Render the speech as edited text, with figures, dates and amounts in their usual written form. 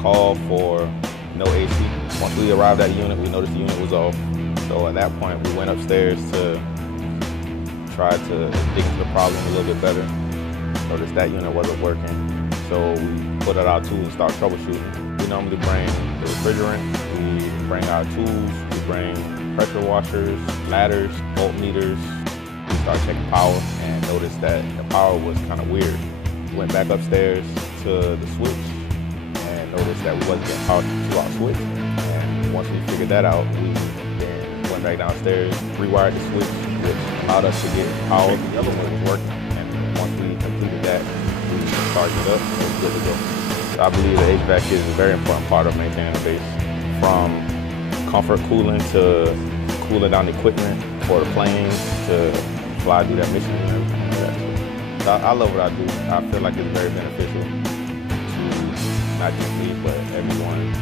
call for no AC. Once we arrived at the unit, we noticed the unit was off. So at that point, we went upstairs to try to dig into the problem a little bit better. Noticed that unit wasn't working. So we put out our tools and start troubleshooting. We normally bring the refrigerant, we bring our tools, we bring pressure washers, ladders, voltmeters. We started checking power and noticed that the power was kind of weird. We went back upstairs to the switch and noticed that we wasn't getting power to our switch. And once we figured that out, we then went back downstairs, rewired the switch, which allowed us to get power. The other one was working. And once we completed that, we started it up, so it was good to go. So I believe the HVAC is a very important part of maintaining the base. From comfort cooling to cooling down equipment for the planes to fly through that mission and everything like that. So I love what I do. I feel like it's very beneficial to not just me, but everyone